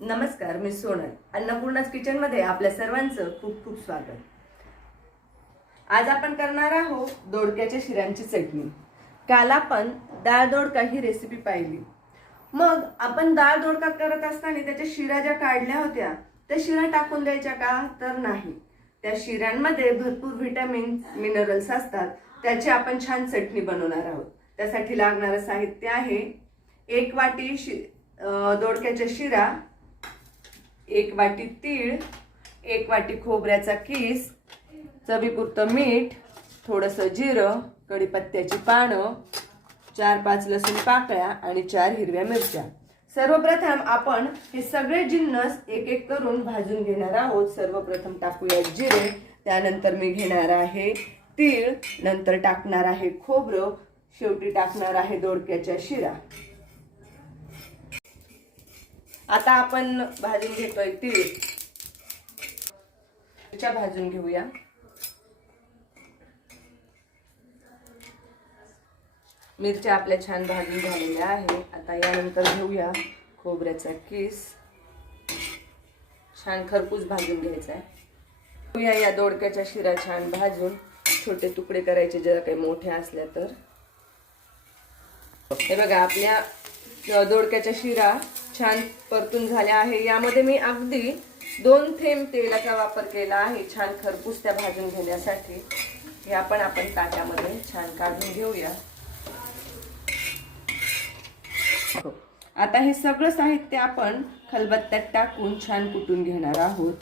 नमस्कार, मी सोनल. अन्नपूर्णा's किचन मध्ये आपल्या सर्वांचं खूप खूप स्वागत. आज आपण करणार आहोत दोडक्याच्या शिऱ्यांची चटणी. काल आपण डाळ दोडका ही रेसिपी पाहिली. मग आपण डाळ दोडका करत असताना त्याच्या शिरा ज्या काढल्या होत्या त्या शिरा टाकून द्यायच्या का? तर नाही. त्या शिऱ्यांमध्ये भरपूर व्हिटॅमिन मिनरल्स असतात. त्याची आपण छान चटणी बनवणार आहोत. त्यासाठी लागणारे साहित्य आहे 1 वाटी दोडक्याच्या शिरा, 1 वाटी तीळ, 1 वाटी खोबऱ्याचा किस, चवीपुरतं मीठ, थोडंसं जिरं, कढीपत्त्याची पानं, 4-5 लसूण पाकळ्या आणि 4 हिरव्या मिरच्या. सर्वप्रथम आपण हे सगळे जिन्नस एक एक करून भाजून घेणार आहोत. सर्वप्रथम टाकूया जिरे, त्यानंतर मी घेणार आहे तीळ, नंतर टाकणार आहे खोबरं, शेवटी टाकणार आहे दोडक्याच्या शिरा. आता आपण भाजून घेतोय तीळ. मिरच्या भाजून घेऊया. मिरच्या आपल्या छान भाजून झालेल्या आहे. आता यानंतर घेऊया खोबऱ्याचा किस. छान खरपूस भाजून घ्यायचा आहे. घेऊया या दोडक्याच्या शिरा छान भाजून. छोटे तुकडे करायचे जर काही मोठे असल्या तर. हे बघा, आपल्या दोडक्याच्या शिरा छान परतून झाल्या आहे. यामध्ये मी अगदी 2 थेंब तेलाचा वापर केला आहे छान खरपूस त्या भाजून घेण्यासाठी. हे आपण ताटामध्ये छान काढून घेऊया. आता हे सगळं साहित्य आपण खलबत्त्यात टाकून छान कुटून घेणार आहोत.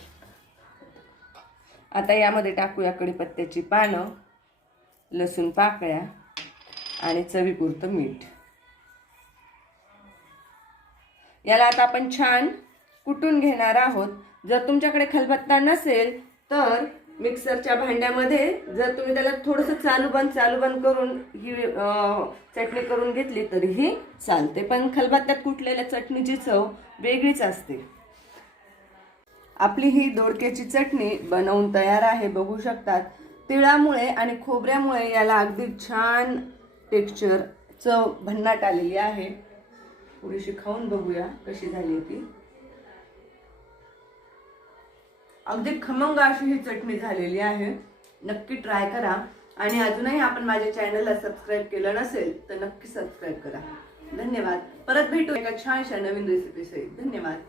आता यामध्ये टाकूया कढीपत्त्याची पानं, लसूण पाकळ्या आणि चवीपुरतं मीठ. याला आता आपण छान कुटून घेणार आहोत. जर तुमच्याकडे खलबत्ता नसेल तर मिक्सरच्या भांड्यामध्ये जर तुम्ही त्याला थोडंसं चालू बंद करून ही चटणी करून घेतली तरीही चालते. पण खलबत्त्यात कुटलेल्या चटणीची चव वेगळीच असते. आपली ही दोडक्याची चटणी बनवून तयार आहे. बघू शकतात, तिळामुळे आणि खोबऱ्यामुळे याला अगदी छान टेक्स्चर, चव भन्नाट आलेली आहे. थोडीशी खाऊन बघूया कशी झाली ती. अगदी खमंग अशी ही चटणी झालेली आहे. नक्की ट्राय करा. आणि अजूनही आपण माझ्या चॅनलला सबस्क्राईब केलं नसेल तर नक्की सबस्क्राईब करा. धन्यवाद. परत भेटू एका छानशा नवीन रेसिपीसहित. धन्यवाद.